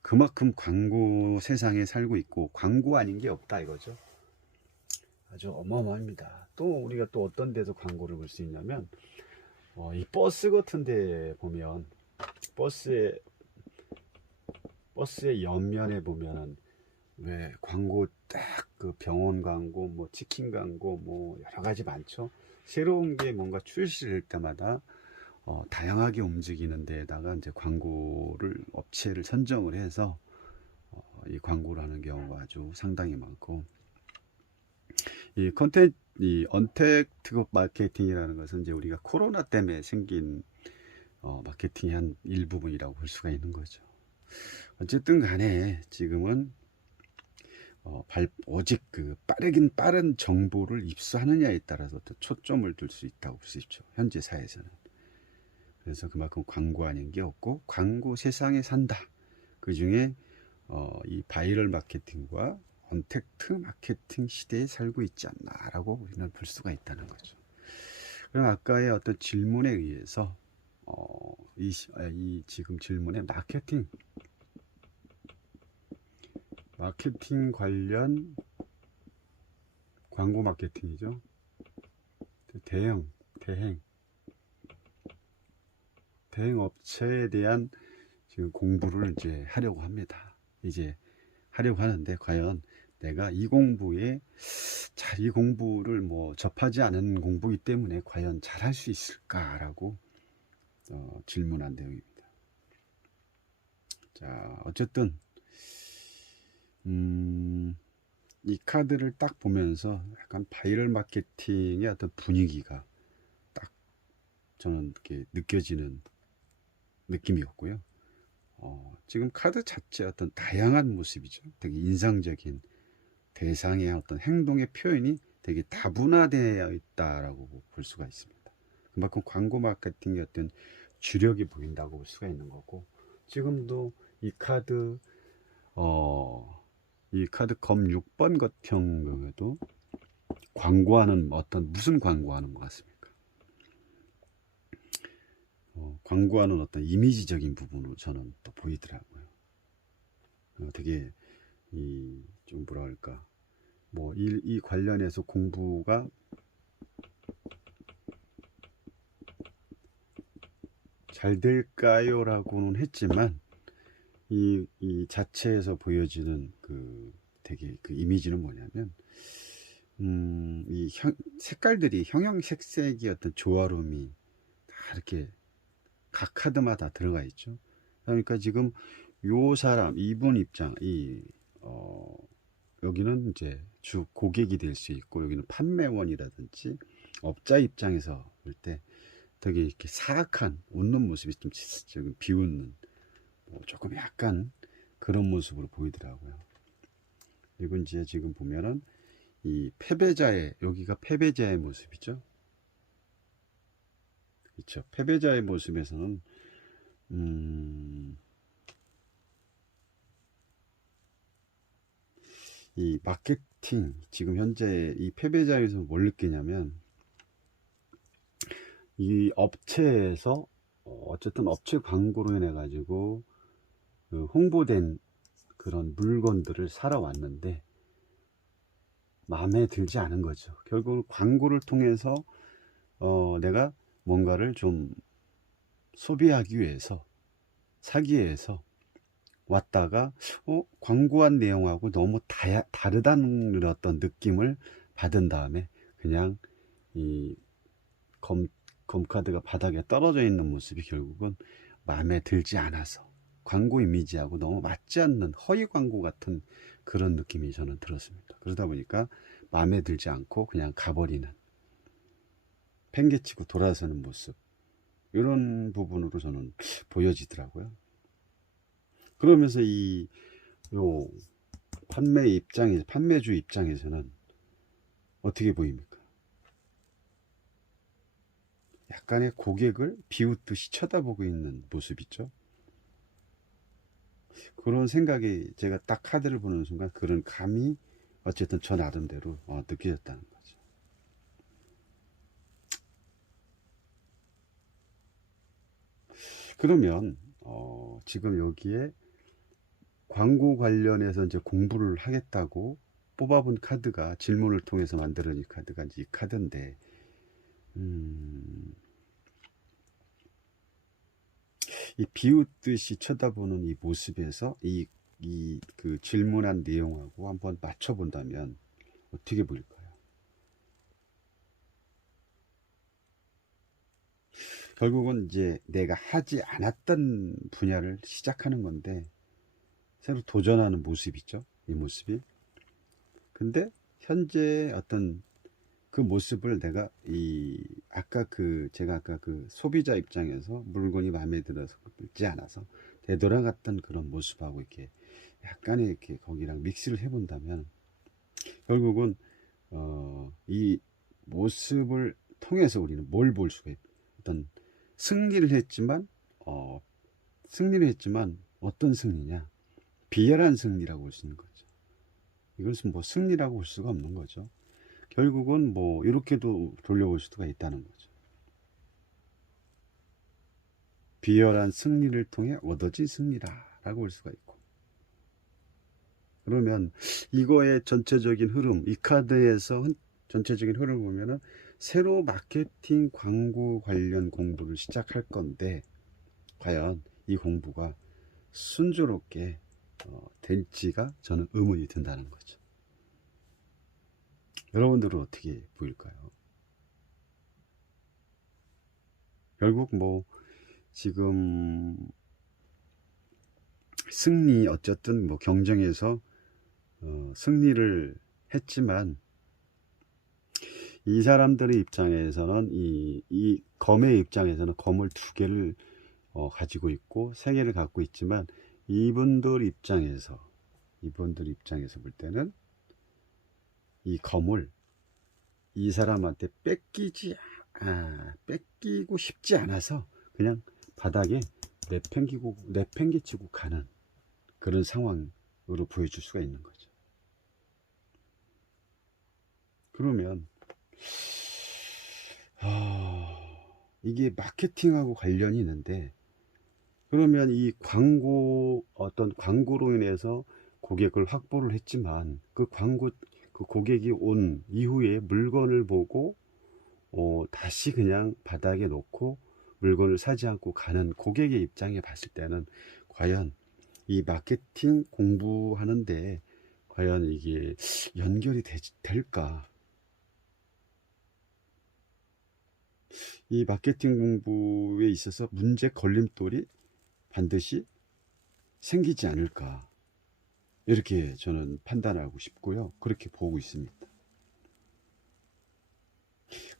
그만큼 광고 세상에 살고 있고 광고 아닌 게 없다 이거죠. 아주 어마어마합니다. 또 우리가 또 어떤 데서 광고를 볼 수 있냐면 이 버스 같은 데 보면 버스의 옆면에 보면은 왜 광고 딱 그 병원 광고 뭐 치킨 광고 뭐 여러 가지 많죠. 새로운 게 뭔가 출시될 때마다 다양하게 움직이는 데에다가 이제 광고를 업체를 선정을 해서 이 광고를 하는 경우가 아주 상당히 많고, 이 컨텐츠, 이 언택트 마케팅이라는 것은 이제 우리가 코로나 때문에 생긴 마케팅의 한 일부분이라고 볼 수가 있는 거죠. 어쨌든 간에 지금은 오직 그 빠른 정보를 입수하느냐에 따라서 또 초점을 둘 수 있다고 볼 수 있죠. 현재 사회에서는. 그래서 그만큼 광고 아닌 게 없고 광고 세상에 산다. 그 중에 이 바이럴 마케팅과 언택트 마케팅 시대에 살고 있지 않나라고 우리는 볼 수가 있다는 거죠. 그럼 아까의 어떤 질문에 의해서 이 지금 질문에 마케팅 관련 광고 마케팅이죠. 대행 업체에 대한 지금 공부를 이제 하려고 합니다. 이제 하려고 하는데 과연 내가 이 공부를 뭐 접하지 않은 공부이기 때문에 과연 잘할 수 있을까라고 질문한 내용입니다. 자, 어쨌든 이 카드를 딱 보면서 약간 바이럴 마케팅의 어떤 분위기가 딱 저는 이렇게 느껴지는 느낌이었고요. 지금 카드 자체 어떤 다양한 모습이죠. 되게 인상적인 대상의 어떤 행동의 표현이 되게 다분화되어 있다라고 볼 수가 있습니다. 그만큼 광고 마케팅의 어떤 주력이 보인다고 볼 수가 있는 거고, 지금도 이 카드 검 6번 같은 경우에도 광고하는 무슨 광고하는 것 같습니까? 광고하는 어떤 이미지적인 부분으로 저는 또 보이더라고요. 되게 좀 뭐랄까 뭐 이 관련해서 공부가 잘 될까요라고는 했지만 이 자체에서 보여지는 그 되게 그 이미지는 뭐냐면 색깔들이 형형색색의 어떤 조화로움이 다 이렇게 각 카드마다 들어가 있죠. 그러니까 지금 요 사람 이분 입장 여기는 이제 주 고객이 될 수 있고 여기는 판매원이라든지 업자 입장에서 볼 때 되게 이렇게 사악한 웃는 모습이 좀 비웃는 조금 약간 그런 모습으로 보이더라고요. 그리고 이제 지금 보면은 여기가 패배자의 모습이죠. 그렇죠. 패배자의 모습에서는 이 마케팅 지금 현재 이 패배자에서 뭘 느끼냐면 이 업체에서 어쨌든 업체 광고로 인해 가지고 그 홍보된 그런 물건들을 사러 왔는데 마음에 들지 않은 거죠. 결국 광고를 통해서 내가 뭔가를 좀 소비하기 위해서 사기 위해서 왔다가 광고한 내용하고 너무 다르다는 어떤 느낌을 받은 다음에 그냥 이 검카드가 바닥에 떨어져 있는 모습이 결국은 마음에 들지 않아서 광고 이미지하고 너무 맞지 않는 허위 광고 같은 그런 느낌이 저는 들었습니다. 그러다 보니까 마음에 들지 않고 그냥 가버리는, 팽개치고 돌아서는 모습, 이런 부분으로 저는 보여지더라고요. 그러면서 요 판매주 입장에서는 어떻게 보입니까? 약간의 고객을 비웃듯이 쳐다보고 있는 모습 있죠. 그런 생각이 제가 딱 카드를 보는 순간 그런 감이 어쨌든 저 나름대로 느껴졌다는 거죠. 그러면 지금 여기에 광고 관련해서 이제 공부를 하겠다고 뽑아본 카드가, 질문을 통해서 만들어진 이 카드가 이제 이 카드인데, 이 비웃듯이 쳐다보는 이 모습에서 그 질문한 내용하고 한번 맞춰본다면 어떻게 보일까요? 결국은 이제 내가 하지 않았던 분야를 시작하는 건데, 새로 도전하는 모습이죠. 이 모습이. 근데 현재 어떤 그 모습을 내가 제가 아까 그 소비자 입장에서 물건이 마음에 들어서 들지 않아서 되돌아갔던 그런 모습하고 이렇게 약간의 이렇게 거기랑 믹스를 해본다면, 결국은 이 모습을 통해서 우리는 뭘 볼 수가 있고, 어떤 승리를 했지만 어떤 승리냐, 비열한 승리라고 볼 수 있는 거죠. 이것은 뭐 승리라고 볼 수가 없는 거죠. 결국은 뭐 이렇게도 돌려볼 수가 있다는 거죠. 비열한 승리를 통해 얻어진 승리라고 볼 수가 있고, 그러면 이거의 전체적인 흐름, 이 카드에서 전체적인 흐름을 보면은 새로 마케팅 광고 관련 공부를 시작할 건데, 과연 이 공부가 순조롭게 될지가 저는 의문이 든다는 거죠. 여러분들은 어떻게 보일까요? 결국 뭐 지금 어쨌든 뭐 경쟁에서 승리를 했지만, 이 사람들의 입장에서는 이 검의 입장에서는 검을 두 개를 가지고 있고 세 개를 갖고 있지만, 이분들 입장에서 볼 때는 이 검을 이 사람한테 뺏기고 싶지 않아서 그냥 바닥에 내팽개치고 가는 그런 상황으로 보여줄 수가 있는 거죠. 그러면 이게 마케팅하고 관련이 있는데, 그러면 이 어떤 광고로 인해서 고객을 확보를 했지만, 그 고객이 온 이후에 물건을 보고 다시 그냥 바닥에 놓고 물건을 사지 않고 가는 고객의 입장에 봤을 때는, 과연 이 마케팅 공부하는데 과연 이게 연결이 될까? 이 마케팅 공부에 있어서 걸림돌이 반드시 생기지 않을까, 이렇게 저는 판단하고 싶고요. 그렇게 보고 있습니다.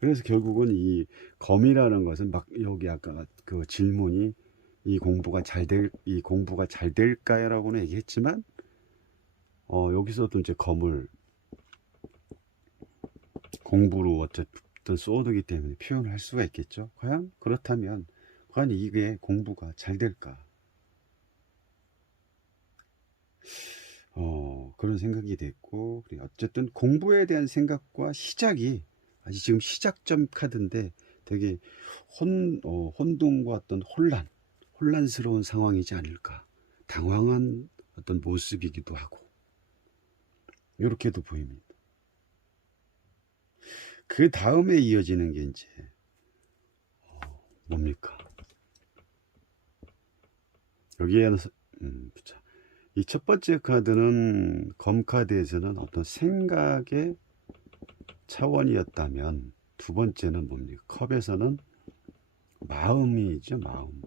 그래서 결국은 이 검이라는 것은 여기 아까 그 질문이 이 공부가 잘 될까요라고는 얘기했지만, 여기서도 이제 검을 공부로 어쨌든 쏘두기 때문에 표현을 할 수가 있겠죠. 그렇다면 과연 이게 공부가 잘 될까? 그런 생각이 됐고, 어쨌든 공부에 대한 생각과 시작이 아직 지금 시작점 카드인데, 되게 혼돈과 어떤 혼란스러운 상황이지 않을까, 당황한 어떤 모습이기도 하고, 이렇게도 보입니다. 그 다음에 이어지는 게 이제 뭡니까? 여기에서 이 첫 번째 카드는 검 카드에서는 어떤 생각의 차원이었다면, 두 번째는 뭡니까? 컵에서는 마음이죠. 마음.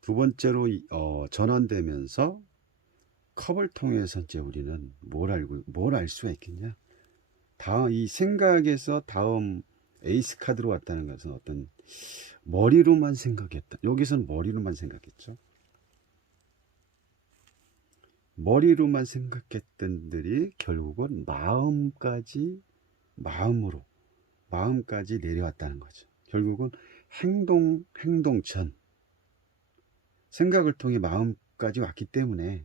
두 번째로 전환되면서 컵을 통해서 이제 우리는 뭘 알 수가 있겠냐? 이 생각에서 다음 에이스 카드로 왔다는 것은 어떤 머리로만 생각했다. 여기서는 머리로만 생각했죠. 머리로만 생각했던들이 결국은 마음까지 내려왔다는 거죠. 결국은 행동 전, 생각을 통해 마음까지 왔기 때문에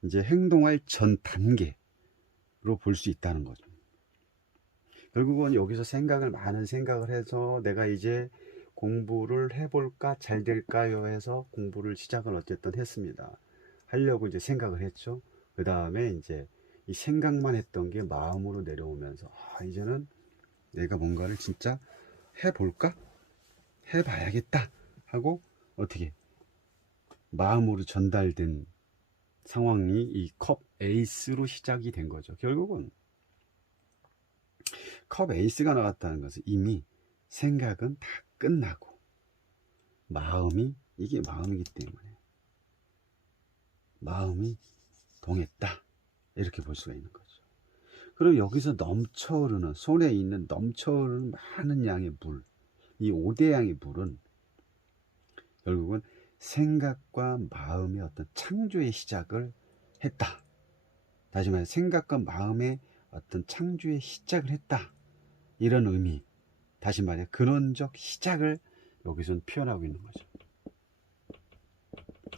이제 행동할 전 단계로 볼 수 있다는 거죠. 결국은 여기서 많은 생각을 해서 내가 이제 공부를 해볼까 잘 될까요 해서 공부를 시작을 어쨌든 했습니다. 하려고 이제 생각을 했죠. 그 다음에 이제 이 생각만 했던 게 마음으로 내려오면서 이제는 내가 뭔가를 진짜 해볼까? 해봐야겠다 하고 어떻게 마음으로 전달된 상황이 이 컵 에이스로 시작이 된 거죠. 결국은 컵 에이스가 나왔다는 것은 이미 생각은 다 끝나고 이게 마음이기 때문에 마음이 동했다 이렇게 볼 수가 있는 거죠. 그리고 여기서 넘쳐흐르는 손에 있는 넘쳐흐르는 많은 양의 물, 이 5대양의 물은 결국은 생각과 마음의 어떤 창조의 시작을 했다. 다시 말해 생각과 마음의 어떤 창조의 시작을 했다. 이런 의미, 다시 말해 근원적 시작을 여기서는 표현하고 있는 거죠.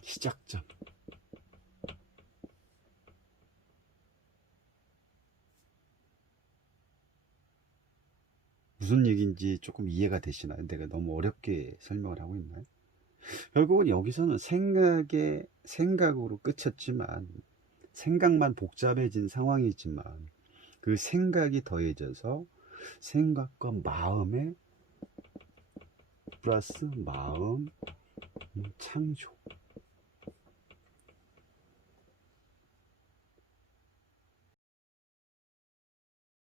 시작점. 무슨 얘기인지 조금 이해가 되시나요? 내가 너무 어렵게 설명을 하고 있나요? 결국은 여기서는 생각으로 끝쳤지만 생각만 복잡해진 상황이지만 그 생각이 더해져서 생각과 마음의 플러스 마음 창조,